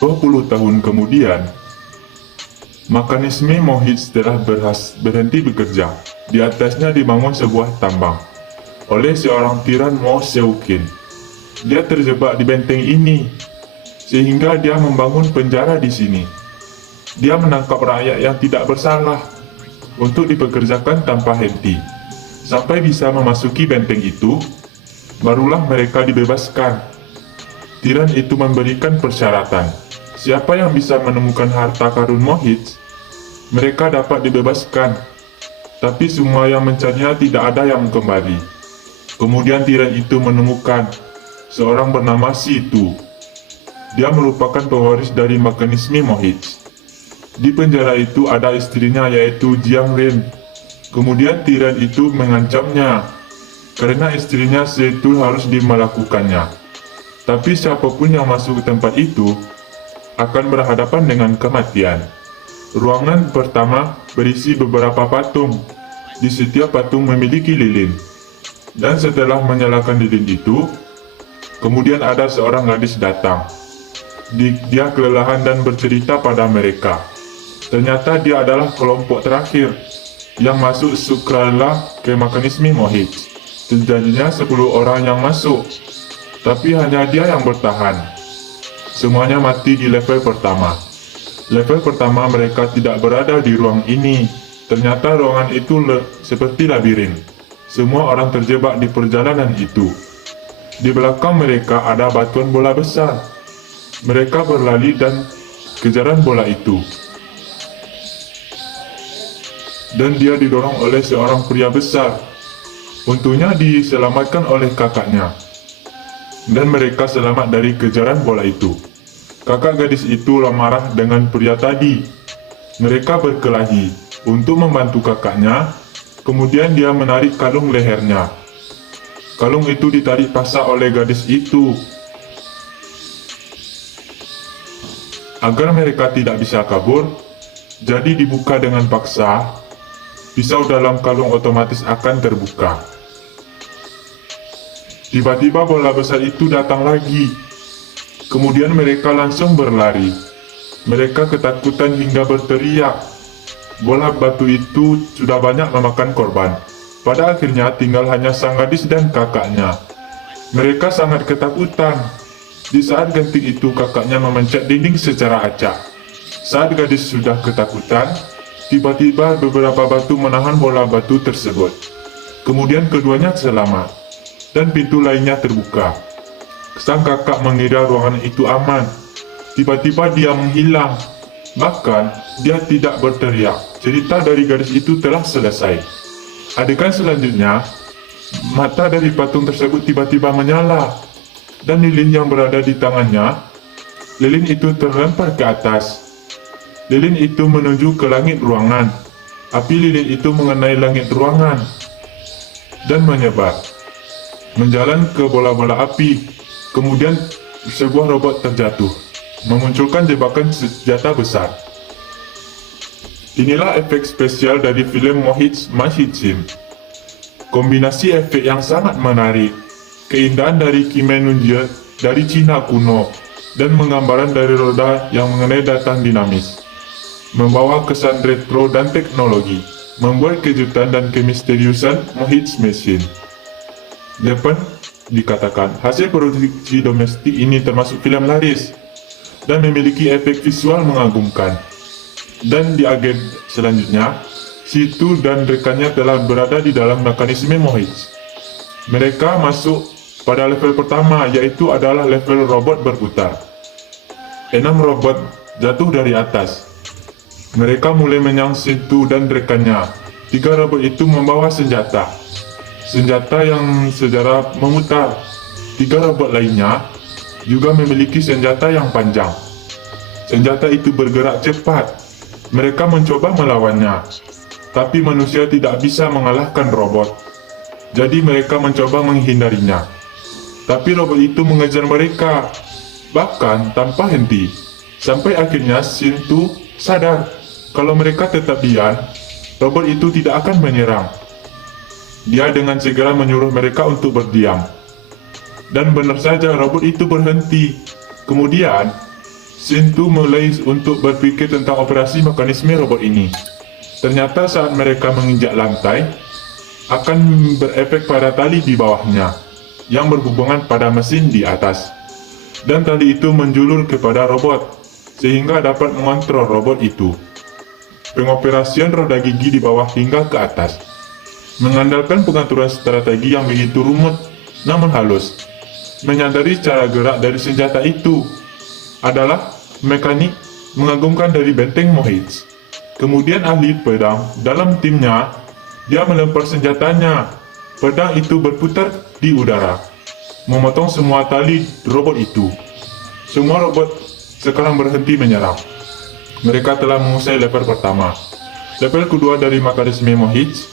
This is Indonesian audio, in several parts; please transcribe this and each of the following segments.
20 tahun kemudian, mekanisme Mohits telah berhenti bekerja. Di atasnya dibangun sebuah tambang oleh seorang tiran Mo Seukin. Dia terjebak di benteng ini, sehingga dia membangun penjara di sini. Dia menangkap rakyat yang tidak bersalah untuk dipekerjakan tanpa henti. Sampai bisa memasuki benteng itu, barulah mereka dibebaskan. Tiran itu memberikan persyaratan. Siapa yang bisa menemukan harta karun Mohits, mereka dapat dibebaskan. Tapi semua yang mencarinya tidak ada yang kembali. Kemudian tiran itu menemukan seorang bernama Situ. Dia merupakan pewaris dari mekanisme Mohits. Di penjara itu ada istrinya yaitu Jiang Ren. Kemudian tiran itu mengancamnya karena istrinya Situ harus melakukannya. Tapi siapapun yang masuk ke tempat itu akan berhadapan dengan kematian. Ruangan pertama berisi beberapa patung. Di setiap patung memiliki lilin. Dan setelah menyalakan lilin itu, kemudian ada seorang gadis datang. Dia kelelahan dan bercerita pada mereka. Ternyata dia adalah kelompok terakhir yang masuk sukarela ke mekanisme Mohits. Terjadinya 10 orang yang masuk, tapi hanya dia yang bertahan. Semuanya mati di level pertama. Level pertama mereka tidak berada di ruang ini. Ternyata ruangan itu seperti labirin. Semua orang terjebak di perjalanan itu. Di belakang mereka ada batuan bola besar. Mereka berlari dan kejaran bola itu. Dan dia didorong oleh seorang pria besar. Untungnya diselamatkan oleh kakaknya. Dan mereka selamat dari kejaran bola itu. Kakak gadis itu marah dengan pria tadi. Mereka berkelahi untuk membantu kakaknya. Kemudian dia menarik kalung lehernya. Kalung itu ditarik paksa oleh gadis itu. Agar mereka tidak bisa kabur, jadi dibuka dengan paksa. Pisau dalam kalung otomatis akan terbuka. Tiba-tiba bola besar itu datang lagi. Kemudian mereka langsung berlari. Mereka ketakutan hingga berteriak. Bola batu itu sudah banyak memakan korban. Pada akhirnya tinggal hanya sang gadis dan kakaknya. Mereka sangat ketakutan. Di saat genting itu kakaknya memencet dinding secara acak. Saat gadis sudah ketakutan, tiba-tiba beberapa batu menahan bola batu tersebut. Kemudian keduanya selamat. Dan pintu lainnya terbuka. Sang kakak mengira ruangan itu aman. Tiba-tiba dia menghilang. Bahkan, dia tidak berteriak. Cerita dari gadis itu telah selesai. Adegan selanjutnya, mata dari patung tersebut tiba-tiba menyala. Dan lilin yang berada di tangannya, lilin itu terlempar ke atas. Lilin itu menuju ke langit ruangan. Api lilin itu mengenai langit ruangan. Dan menyebar. Menjalan ke bola-bola api. Kemudian sebuah robot terjatuh, memunculkan jebakan senjata besar. Inilah efek spesial dari film Mohits Mahitsim. Kombinasi efek yang sangat menarik, keindahan dari Kimenunjia dari Cina kuno, dan penggambaran dari roda yang mengenai datang dinamis. Membawa kesan retro dan teknologi, membuat kejutan dan kemisteriusan Mohits Machine. Depan dikatakan, hasil produksi domestik ini termasuk film laris dan memiliki efek visual mengagumkan. Dan di agen selanjutnya, Situ dan rekannya telah berada di dalam mekanisme Mohits. Mereka masuk pada level pertama, yaitu adalah level robot berputar. 6 robot jatuh dari atas. Mereka mulai menyerang Situ dan rekannya. 3 robot itu membawa senjata. Senjata yang secara memutar. 3 robot lainnya juga memiliki senjata yang panjang. Senjata itu bergerak cepat. Mereka mencoba melawannya, tapi manusia tidak bisa mengalahkan robot. Jadi mereka mencoba menghindarinya. Tapi robot itu mengejar mereka, bahkan tanpa henti. Sampai akhirnya Sintu sadar kalau mereka tetap diam, robot itu tidak akan menyerang. Dia dengan segera menyuruh mereka untuk berdiam. Dan benar saja robot itu berhenti. Kemudian, Sintu mulai untuk berpikir tentang operasi mekanisme robot ini. Ternyata saat mereka menginjak lantai, akan berefek pada tali di bawahnya, yang berhubungan pada mesin di atas. Dan tali itu menjulur kepada robot, sehingga dapat mengontrol robot itu. Pengoperasian roda gigi di bawah hingga ke atas, mengandalkan pengaturan strategi yang begitu rumit namun halus. Menyadari cara gerak dari senjata itu adalah mekanik mengagumkan dari benteng Mohits. Kemudian ahli pedang dalam timnya, dia melempar senjatanya. Pedang itu berputar di udara, memotong semua tali robot itu. Semua robot sekarang berhenti menyerang. Mereka telah mengusai level pertama. Level kedua dari mekanisme Mohits.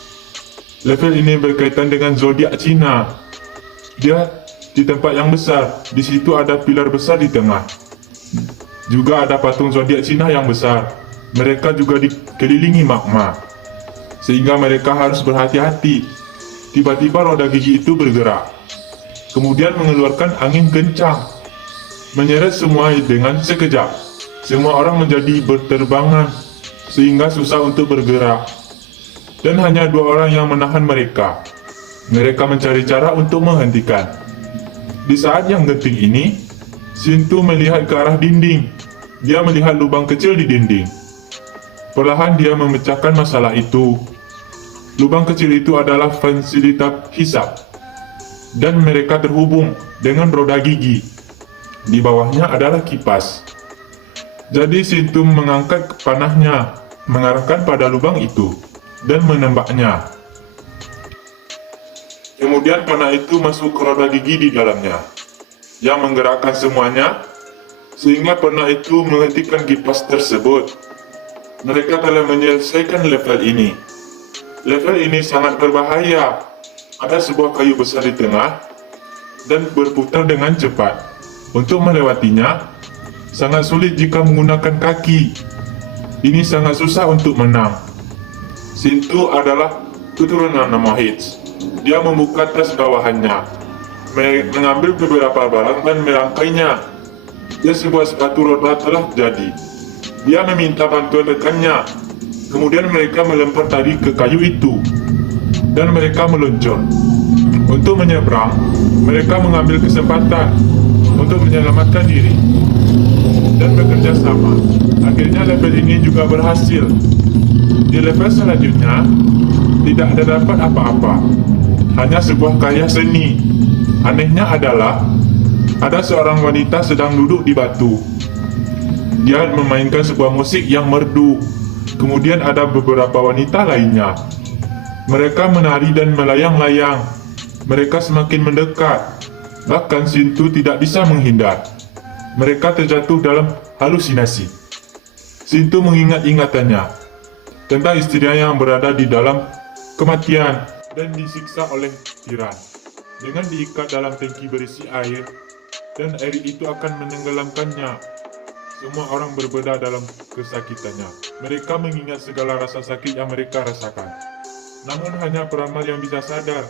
Level ini berkaitan dengan zodiak Cina. Dia di tempat yang besar. Di situ ada pilar besar di tengah. Juga ada patung zodiak Cina yang besar. Mereka juga dikelilingi magma, sehingga mereka harus berhati-hati. Tiba-tiba roda gigi itu bergerak, kemudian mengeluarkan angin kencang, menyeret semua dengan sekejap. Semua orang menjadi berterbangan, sehingga susah untuk bergerak. Dan hanya 2 orang yang menahan mereka. Mereka mencari cara untuk menghentikan. Di saat yang genting ini, Sintu melihat ke arah dinding. Dia melihat lubang kecil di dinding. Perlahan dia memecahkan masalah itu. Lubang kecil itu adalah fasilitas hisap, dan mereka terhubung dengan roda gigi. Di bawahnya adalah kipas. Jadi Sintu mengangkat panahnya, mengarahkan pada lubang itu, dan menembaknya. Kemudian panah itu masuk ke roda gigi di dalamnya, yang menggerakkan semuanya, sehingga panah itu menghentikan kipas tersebut. Mereka telah menyelesaikan level ini. Level ini sangat berbahaya. Ada sebuah kayu besar di tengah dan berputar dengan cepat. Untuk melewatinya, sangat sulit jika menggunakan kaki. Ini sangat susah untuk menang. Sintu adalah keturunan Mohits. Dia membuka tas bawahannya, mengambil beberapa barang dan merangkainya. Dan sebuah sepatu roda telah jadi. Dia meminta bantuan rekannya. Kemudian mereka melempar tali ke kayu itu, dan mereka meluncur. Untuk menyeberang, mereka mengambil kesempatan untuk menyelamatkan diri dan bekerja sama. Akhirnya level ini juga berhasil. Di level selanjutnya, tidak ada dapat apa-apa, hanya sebuah karya seni. Anehnya adalah, ada seorang wanita sedang duduk di batu. Dia memainkan sebuah musik yang merdu. Kemudian ada beberapa wanita lainnya. Mereka menari dan melayang-layang. Mereka semakin mendekat. Bahkan Sintu tidak bisa menghindar. Mereka terjatuh dalam halusinasi. Sintu mengingat ingatannya tentang istrinya yang berada di dalam kematian dan disiksa oleh tiran. Dengan diikat dalam tangki berisi air, dan air itu akan menenggelamkannya. Semua orang berbeda dalam kesakitannya. Mereka mengingat segala rasa sakit yang mereka rasakan. Namun hanya peramal yang bisa sadar